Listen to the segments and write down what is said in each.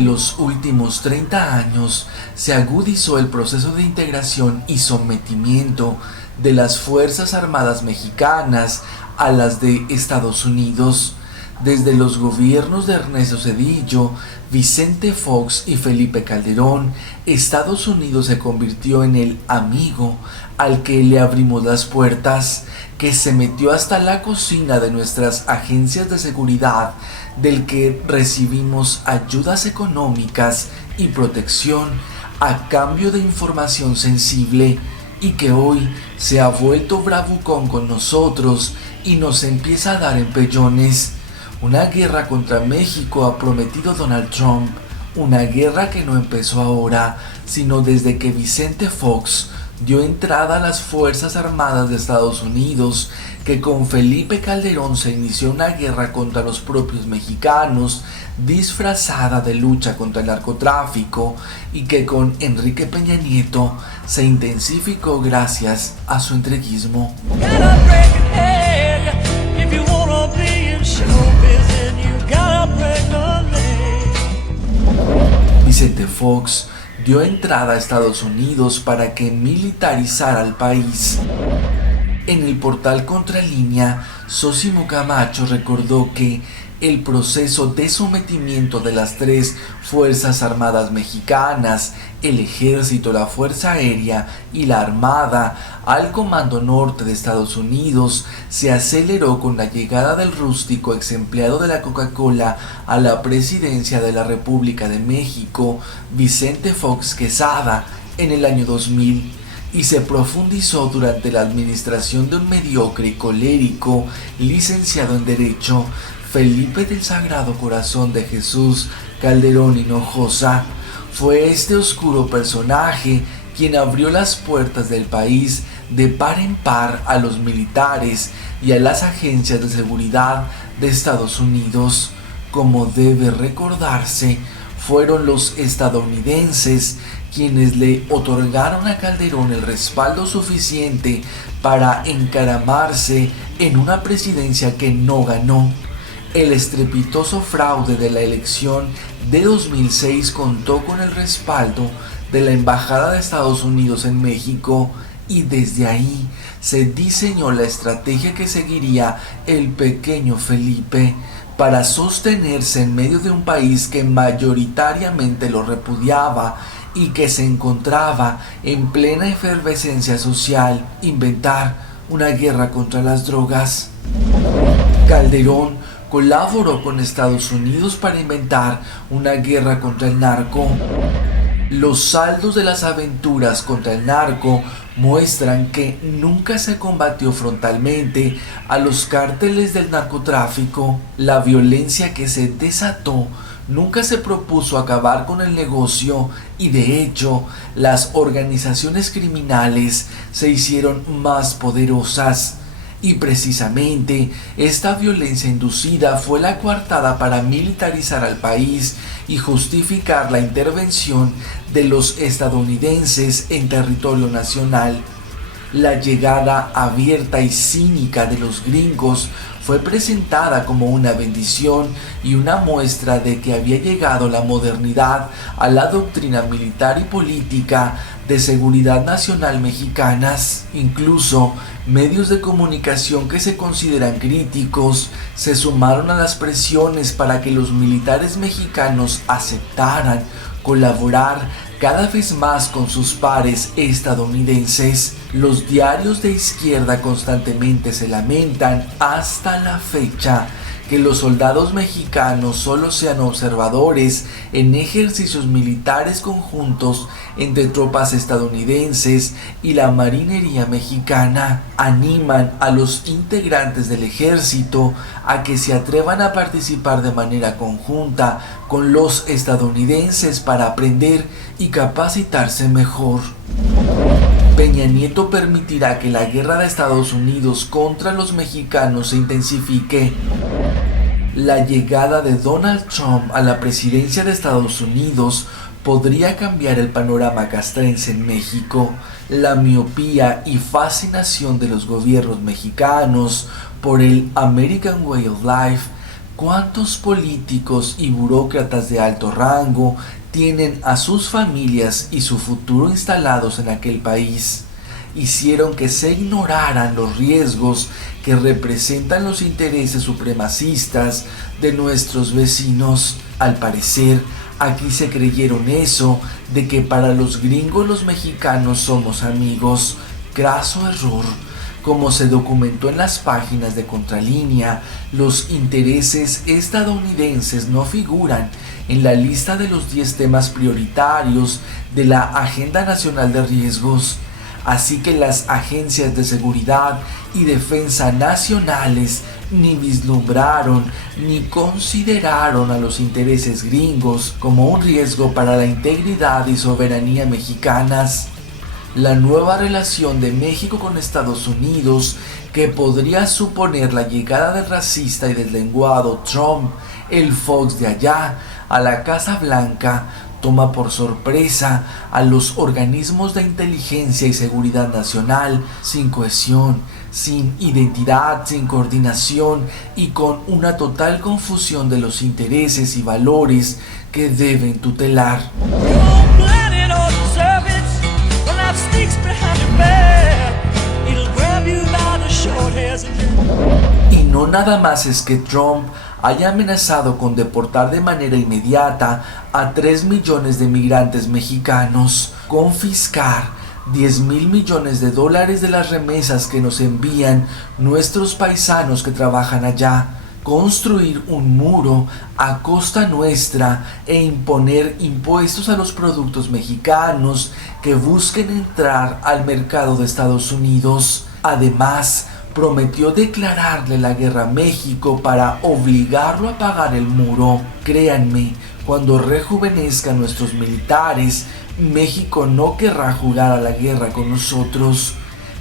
los últimos 30 años se agudizó el proceso de integración y sometimiento de las Fuerzas Armadas mexicanas a las de Estados Unidos. Desde los gobiernos de Ernesto Zedillo, Vicente Fox y Felipe Calderón, Estados Unidos se convirtió en el amigo al que le abrimos las puertas, que se metió hasta la cocina de nuestras agencias de seguridad, del que recibimos ayudas económicas y protección a cambio de información sensible, y que hoy se ha vuelto bravucón con nosotros y nos empieza a dar empellones. Una guerra contra México ha prometido Donald Trump, una guerra que no empezó ahora, sino desde que Vicente Fox dio entrada a las Fuerzas Armadas de Estados Unidos, que con Felipe Calderón se inició una guerra contra los propios mexicanos, disfrazada de lucha contra el narcotráfico, y que con Enrique Peña Nieto se intensificó gracias a su entreguismo. Vicente Fox dio entrada a Estados Unidos para que militarizara el país. En el portal Contralínea, Sósimo Camacho recordó que el proceso de sometimiento de las tres Fuerzas Armadas mexicanas, el Ejército, la Fuerza Aérea y la Armada, al Comando Norte de Estados Unidos, se aceleró con la llegada del rústico ex empleado de la Coca-Cola a la presidencia de la República de México, Vicente Fox Quesada, en el año 2000. Y se profundizó durante la administración de un mediocre y colérico licenciado en Derecho, Felipe del Sagrado Corazón de Jesús Calderón Hinojosa. Fue este oscuro personaje quien abrió las puertas del país de par en par a los militares y a las agencias de seguridad de Estados Unidos. Como debe recordarse, fueron los estadounidenses quienes le otorgaron a Calderón el respaldo suficiente para encaramarse en una presidencia que no ganó. El estrepitoso fraude de la elección de 2006 contó con el respaldo de la Embajada de Estados Unidos en México, y desde ahí se diseñó la estrategia que seguiría el pequeño Felipe para sostenerse en medio de un país que mayoritariamente lo repudiaba y que se encontraba en plena efervescencia social: inventar una guerra contra las drogas. Calderón colaboró con Estados Unidos para inventar una guerra contra el narco. Los saldos de las aventuras contra el narco muestran que nunca se combatió frontalmente a los cárteles del narcotráfico. La violencia que se desató nunca se propuso acabar con el negocio, y de hecho las organizaciones criminales se hicieron más poderosas. Y precisamente esta violencia inducida fue la coartada para militarizar al país y justificar la intervención de los estadounidenses en territorio nacional. La llegada abierta y cínica de los gringos fue presentada como una bendición y una muestra de que había llegado la modernidad a la doctrina militar y política de seguridad nacional mexicanas. Incluso medios de comunicación que se consideran críticos se sumaron a las presiones para que los militares mexicanos aceptaran colaborar cada vez más con sus pares estadounidenses. Los diarios de izquierda constantemente se lamentan hasta la fecha que los soldados mexicanos solo sean observadores en ejercicios militares conjuntos entre tropas estadounidenses y la marinería mexicana. Animan a los integrantes del ejército a que se atrevan a participar de manera conjunta con los estadounidenses para aprender y capacitarse mejor. Peña Nieto permitirá que la guerra de Estados Unidos contra los mexicanos se intensifique. La llegada de Donald Trump a la presidencia de Estados Unidos podría cambiar el panorama castrense en México. La miopía y fascinación de los gobiernos mexicanos por el American Way of Life ¿Cuántos políticos y burócratas de alto rango tienen a sus familias y su futuro instalados en aquel país? Hicieron que se ignoraran los riesgos que representan los intereses supremacistas de nuestros vecinos. Al parecer, aquí se creyeron eso de que para los gringos los mexicanos somos amigos. Graso error. Como se documentó en las páginas de Contralínea, los intereses estadounidenses no figuran en la lista de los 10 temas prioritarios de la Agenda Nacional de Riesgos. Así que las agencias de seguridad y defensa nacionales ni vislumbraron ni consideraron a los intereses gringos como un riesgo para la integridad y soberanía mexicanas. La nueva relación de México con Estados Unidos, que podría suponer la llegada del racista y deslenguado Trump, el Fox de allá, a la Casa Blanca, toma por sorpresa a los organismos de inteligencia y seguridad nacional, sin cohesión, sin identidad, sin coordinación y con una total confusión de los intereses y valores que deben tutelar. Y no nada más es que Trump haya amenazado con deportar de manera inmediata a 3 millones de migrantes mexicanos, confiscar 10,000 millones de dólares de las remesas que nos envían nuestros paisanos que trabajan allá, construir un muro a costa nuestra e imponer impuestos a los productos mexicanos que busquen entrar al mercado de Estados Unidos. Además, prometió declararle la guerra a México para obligarlo a pagar el muro. Créanme, cuando rejuvenezcan nuestros militares, México no querrá jugar a la guerra con nosotros.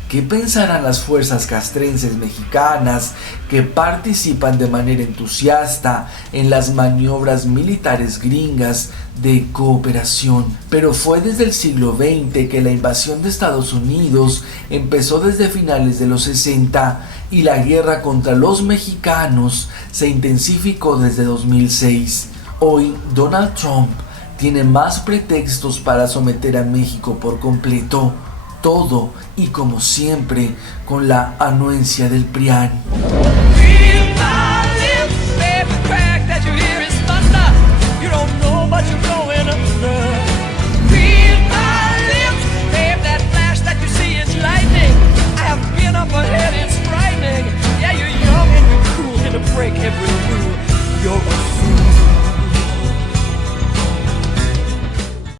¿Qué pensarán las fuerzas castrenses mexicanas que participan de manera entusiasta en las maniobras militares gringas de cooperación? Pero fue desde el siglo XX que la invasión de Estados Unidos empezó desde finales de los 60 y la guerra contra los mexicanos se intensificó desde 2006. Hoy Donald Trump tiene más pretextos para someter a México por completo. Todo y como siempre con la anuencia del PRIAN. Break every rule. You're a fool.